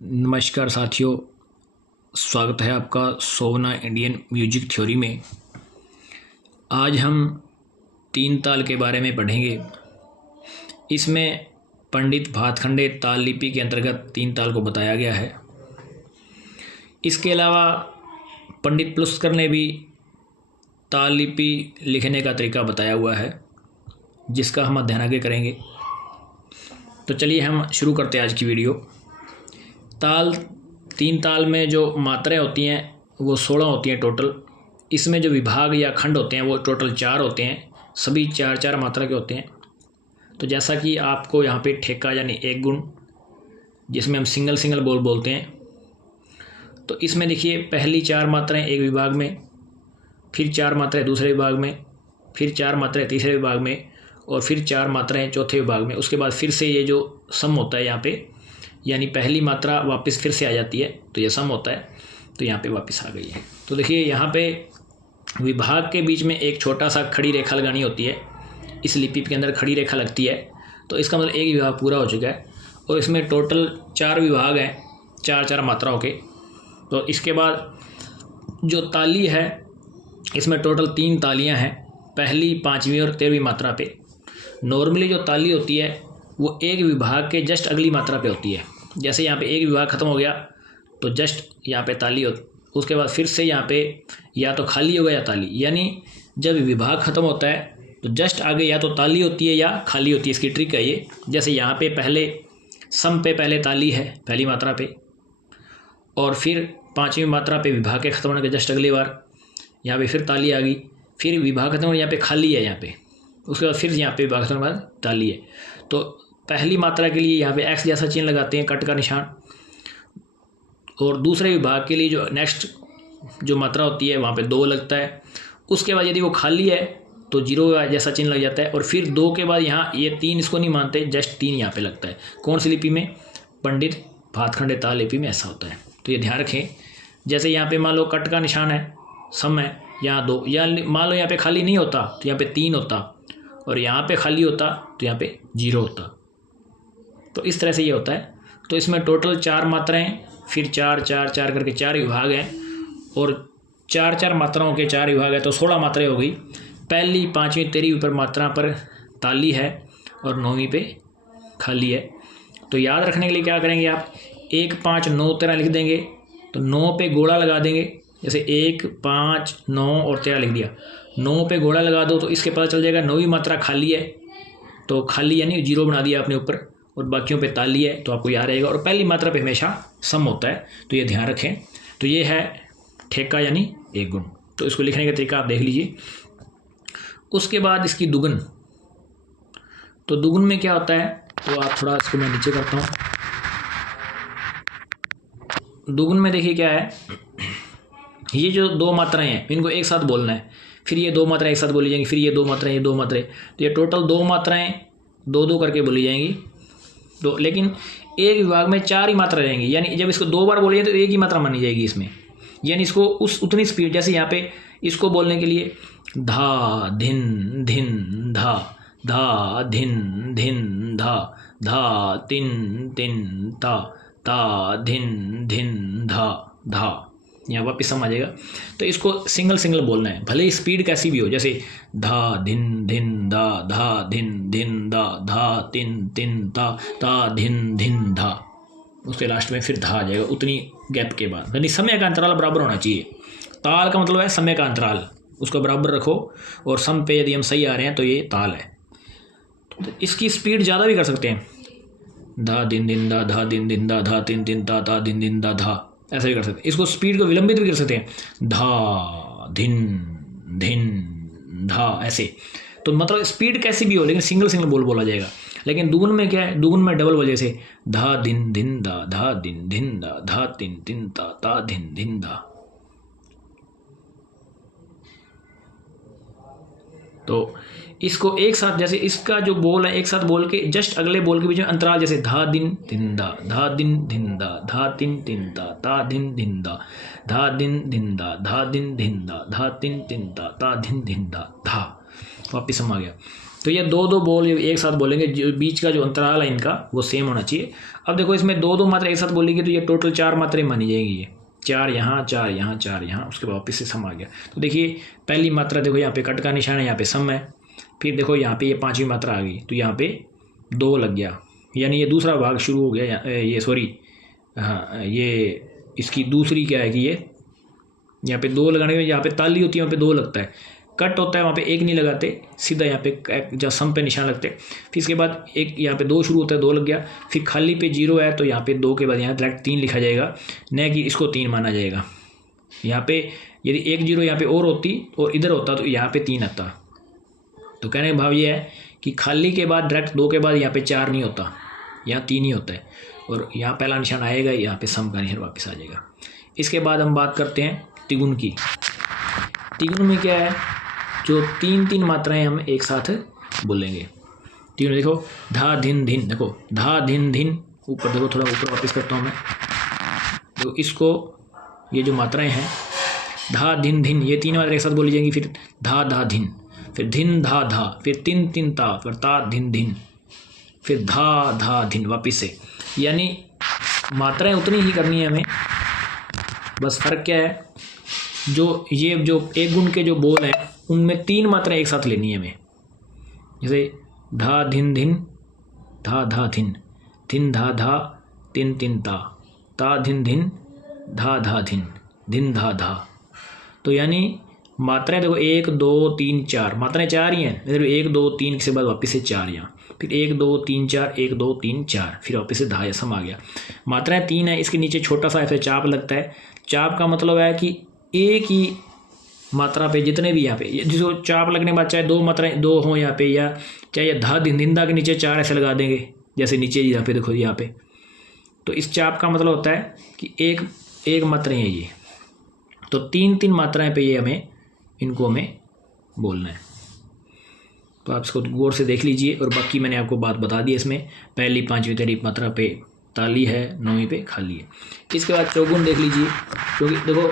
नमस्कार साथियों, स्वागत है आपका सोवना इंडियन म्यूजिक थ्योरी में। आज हम तीन ताल के बारे में पढ़ेंगे। इसमें पंडित भातखंडे ताल लिपि के अंतर्गत तीन ताल को बताया गया है। इसके अलावा पंडित पुलस्कर ने भी ताल लिपि लिखने का तरीका बताया हुआ है, जिसका हम अध्ययन आगे करेंगे। तो चलिए हम शुरू करते हैं आज की वीडियो। तीन ताल में जो मात्राएं होती हैं वो 16 होती हैं टोटल। इसमें जो विभाग या खंड होते हैं वो टोटल 4 होते हैं, सभी 4-4 मात्रा के होते हैं। तो जैसा कि आपको यहाँ पे ठेका यानी एक गुण, जिसमें हम सिंगल बोल बोलते हैं, तो इसमें देखिए पहली 4 मात्राएं एक विभाग में, फिर 4 मात्राएं दूसरे विभाग में, फिर 4 मात्राएं तीसरे विभाग में और फिर 4 मात्राएं चौथे विभाग में। उसके बाद फिर से ये जो सम होता है यहाँ पे, यानी पहली मात्रा वापस फिर से आ जाती है, तो ये सम होता है। तो यहाँ पे वापस आ गई है। तो देखिए यहाँ पे विभाग के बीच में एक छोटा सा खड़ी रेखा लगानी होती है। इस लिपि के अंदर खड़ी रेखा लगती है, तो इसका मतलब एक विभाग पूरा हो चुका है। और इसमें टोटल 4 विभाग हैं, 4-4 मात्राओं के। तो इसके बाद जो ताली है, इसमें टोटल 3 तालियाँ हैं, पहली, 5वीं और 13वीं मात्रा पे। नॉर्मली जो ताली होती है वो एक विभाग के जस्ट अगली मात्रा पे होती है। जैसे यहाँ पे एक विभाग ख़त्म हो गया तो जस्ट यहाँ पे ताली हो, उसके बाद फिर से यहाँ पे या तो खाली होगा या ताली। यानी जब विभाग ख़त्म होता है तो जस्ट आगे या तो ताली होती है या खाली होती है। इसकी ट्रिक है ये। जैसे यहाँ पे पहले सम पे पहले ताली है पहली मात्रा पे, और फिर 5वीं मात्रा पे विभाग के ख़त्म होने के जस्ट अगली बार यहाँ पे फिर ताली आ गई, फिर विभाग खत्म होने यहाँ पे खाली है यहाँ पे, उसके बाद फिर यहाँ पे विभाग खत्म होने के बाद ताली है। तो पहली मात्रा के लिए यहाँ पे एक्स जैसा चिन्ह लगाते हैं, कट का निशान, और दूसरे विभाग के लिए जो नेक्स्ट जो मात्रा होती है वहाँ पे 2 लगता है। उसके बाद यदि वो खाली है तो 0 जैसा चिन्ह लग जाता है, और फिर 2 के बाद यहाँ ये 3 इसको नहीं मानते, जस्ट 3 यहाँ पे लगता है। कौन सी लिपि में? पंडित भातखंडे ताल लिपि में ऐसा होता है। तो ये ध्यान रखें। जैसे यहाँ पे मान लो कट का निशान है, सम है, यहाँ 2, या मान लो यहाँ पे खाली नहीं होता तो यहाँ पे 3 होता, और यहाँ पे खाली होता तो यहाँ पे 0 होता। तो इस तरह से ये होता है। तो इसमें टोटल 4 मात्राएं, फिर 4-4-4 करके 4 विभाग हैं, और 4-4 मात्राओं के 4 विभाग है, तो 16 मात्राएं हो गई। पहली, 5वीं, 13वीं पर मात्रा पर ताली है और 9वीं पे खाली है। तो याद रखने के लिए क्या करेंगे आप, 1, 5, 9, 13 लिख देंगे, तो 9 पे गोला लगा देंगे। जैसे 1, 5, 9 और 13 लिख दिया, 9 पे गोला लगा दो तो इसके पता चल जाएगा 9वीं मात्रा खाली है, तो खाली यानी 0 बना दिया आपने ऊपर, और बाकियों पे ताली है, तो आपको याद रहेगा। और पहली मात्रा पे हमेशा सम होता है, तो ये ध्यान रखें। तो ये है ठेका यानी एक गुण। तो इसको लिखने का तरीका आप देख लीजिए। उसके बाद इसकी दुगुन। तो दुगुन में क्या होता है, तो आप थोड़ा इसको मैं नीचे करता हूँ। दुगुन में देखिए क्या है, ये जो 2 मात्राएं हैं इनको एक साथ बोलना है, फिर ये 2 मात्राएं एक साथ बोली जाएंगी, फिर ये 2 मात्राएं, ये 2 मात्राएं, तो ये टोटल 2 मात्राएं 2-2 करके बोली जाएंगी। तो लेकिन एक विभाग में 4 ही मात्रा रहेंगी, यानी जब इसको 2 बार बोलिए तो एक ही मात्रा मानी जाएगी इसमें। यानी इसको उतनी स्पीड, जैसे यहाँ पे इसको बोलने के लिए धा धिन धिन धा, धा धिन धिन धा, धा तिन तिन ता, ता धिन धिन धा, धा, यहाँ वापस सम आ जाएगा। तो इसको सिंगल बोलना है, भले ही स्पीड कैसी भी हो। जैसे धा धिन धिन धा, धा धिन धिन धा, धा तिन तिन ता, ता धिन धिन धा, उसके लास्ट में फिर धा आ जाएगा उतनी गैप के बाद। यानी समय का अंतराल बराबर होना चाहिए। ताल का मतलब है समय का अंतराल, उसको बराबर रखो, और सम पे यदि हम सही आ रहे हैं तो ये ताल है। तो इसकी स्पीड ज़्यादा भी कर सकते हैं, धा दिन दिन दा, धा दिन दिन दा, धा तिन तिन ता, ता दिन दिन दा, धा, ऐसा भी कर सकते हैं। इसको स्पीड को विलंबित भी कर सकते हैं, धा धिन धिन धा, ऐसे। तो मतलब स्पीड कैसी भी हो, लेकिन सिंगल बोला जाएगा। लेकिन दुगुन में क्या है, दुगुन में डबल वजह से धा दिन दिन दा, धा दिन दिन दा, धा तिन तिन ता, ता धिन धिन धा। तो इसको एक साथ, जैसे इसका जो बोल है एक साथ बोल के जस्ट अगले बोल के बीच में अंतराल, जैसे धा दिन दिन दा, धा दिन दिन दा, धा तिन तिन दा, ता दिन दिन दा, धा दिन दिन दा, धा दिन दिन दा, धा तिन तिन दा, ता दिन दिन दा, धा, वापिस हम आ गया। तो ये 2-2 बोल एक साथ बोलेंगे, जो बीच का जो अंतराल है इनका वो सेम होना चाहिए। अब देखो इसमें दो दो मात्रा एक साथ बोलेंगे तो ये टोटल 4 मात्राएं मानी जाएंगी। ये 4 यहाँ 4 यहाँ 4 यहाँ, उसके बाद वापस से सम आ गया। तो देखिए पहली मात्रा देखो यहाँ पे कट का निशान है, यहाँ पे सम है। फिर देखो यहाँ पे ये 5वीं मात्रा आ गई तो यहाँ पे 2 लग गया, यानी ये दूसरा भाग शुरू हो गया। ये सॉरी हाँ ये इसकी दूसरी क्या है कि ये यहाँ पे 2 लगाने में, यहाँ पे ताली होती है वहाँ पे 2 लगता है, कट होता है वहाँ पे 1 नहीं लगाते, सीधा यहाँ पे जहाँ सम पे निशान लगते। फिर इसके बाद एक यहाँ पे 2 शुरू होता है, 2 लग गया। फिर खाली पे 0 है तो यहाँ पे 2 के बाद यहाँ डायरेक्ट 3 लिखा जाएगा, न कि इसको 3 माना जाएगा। यहाँ पे यदि 1 0 यहाँ पे और होती और इधर होता तो यहाँ पे 3 आता। तो कहने का भाव ये है कि खाली के बाद डायरेक्ट 2 के बाद यहाँ पे 4 नहीं होता, यहाँ 3 ही होता है, और यहाँ पहला निशान आएगा, यहाँ पे सम का निशान वापस आ जाएगा। इसके बाद हम बात करते हैं तिगुन की। तिगुन में क्या है, जो 3 मात्राएं हम एक साथ बोलेंगे। तीनों देखो धा धिन धिन, देखो धा धिन धिन, ऊपर देखो थोड़ा ऊपर वापस करता हूँ मैं, तो इसको ये जो मात्राएं हैं धा धिन धिन, ये 3 मात्राएं एक साथ बोली जाएंगी। फिर धा धा धिन, फिर धिन धा धा, फिर तिन तिन ता, फिर ता धिन धिन, फिर धा धा धिन वापिस से। यानी मात्राएं उतनी ही करनी है हमें, बस फर्क क्या है, ये जो एक गुण के जो बोल हैं उनमें 3 मात्राएं एक साथ लेनी है हमें। जैसे धा धिन धिन, धा धा धिन, धिन धा धा, तिन तिन ता, ता धिन धिन, धा धा धिन, धिन धा धा। तो यानी मात्राएं देखो 1 2 3 4, मात्राएं 4 ही हैं, 1 2 3 के बाद वापस से 4 यहाँ, फिर 1 2 3 4, 1 2 3 4, फिर वापस से धा या सम आ गया। मात्राएं 3 है, इसके नीचे छोटा सा ऐसे चाप लगता है। चाप का मतलब है कि एक ही मात्रा पे जितने भी यहाँ पे जिसको चाप लगने के बाद चाहे 2 मात्राएं 2 हों यहाँ पे, या चाहे धा धिंदा के नीचे 4 ऐसे लगा देंगे, जैसे नीचे यहाँ पे देखो यहाँ पे, तो इस चाप का मतलब होता है कि एक मात्राएं है ये। तो 3 मात्राएं पे ये हमें इनको हमें बोलना है। तो आप इसको गौर से देख लीजिए, और बाकी मैंने आपको बात बता दी इसमें। पहली 5वीं 3 मात्रा पे ताली है, 9वीं पे खाली है। इसके बाद चौगुन देख लीजिए, क्योंकि देखो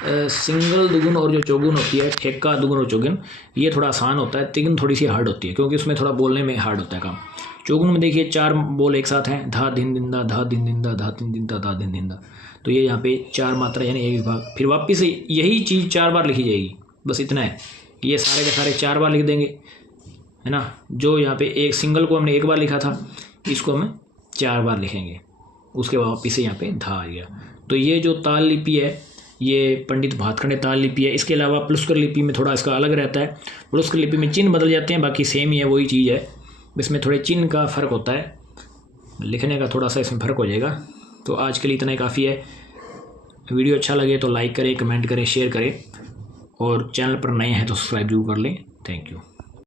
सिंगल दुगुन और जो चौगुन होती है, ठेका दुगुन और चौगुन, ये थोड़ा आसान होता है। तिगुन थोड़ी सी हार्ड होती है, क्योंकि उसमें थोड़ा बोलने में हार्ड होता है काम। चौगुन में देखिए 4 बोल एक साथ हैं, धा धिन दिंदा, धा धिन दिंदा, धा धिन दिंदा, धा धिन दिंदा। तो ये यहाँ पे 4 मात्रा यानी एक विभाग। फिर वापिस यही चीज़ 4 बार लिखी जाएगी, बस इतना है। ये सारे के सारे 4 बार लिख देंगे, है ना। जो यहाँ पे एक सिंगल को हमने 1 बार लिखा था, इसको हम 4 बार लिखेंगे। उसके बाद वापिस से यहाँ पे धा आ गया। तो ये जो ताल लिपि है, ये पंडित भातखंडे ताल लिपि है। इसके अलावा प्लुस्कर लिपि में थोड़ा इसका अलग रहता है। प्लुस्कर लिपि में चिन्ह बदल जाते हैं, बाकी सेम ही है, वही चीज़ है, इसमें थोड़े चिन्ह का फ़र्क होता है, लिखने का थोड़ा सा इसमें फ़र्क हो जाएगा। तो आज के लिए इतना ही काफ़ी है। वीडियो अच्छा लगे तो लाइक करें, कमेंट करें, शेयर करें, और चैनल पर नए हैं तो सब्सक्राइब जरूर कर लें। Thank you.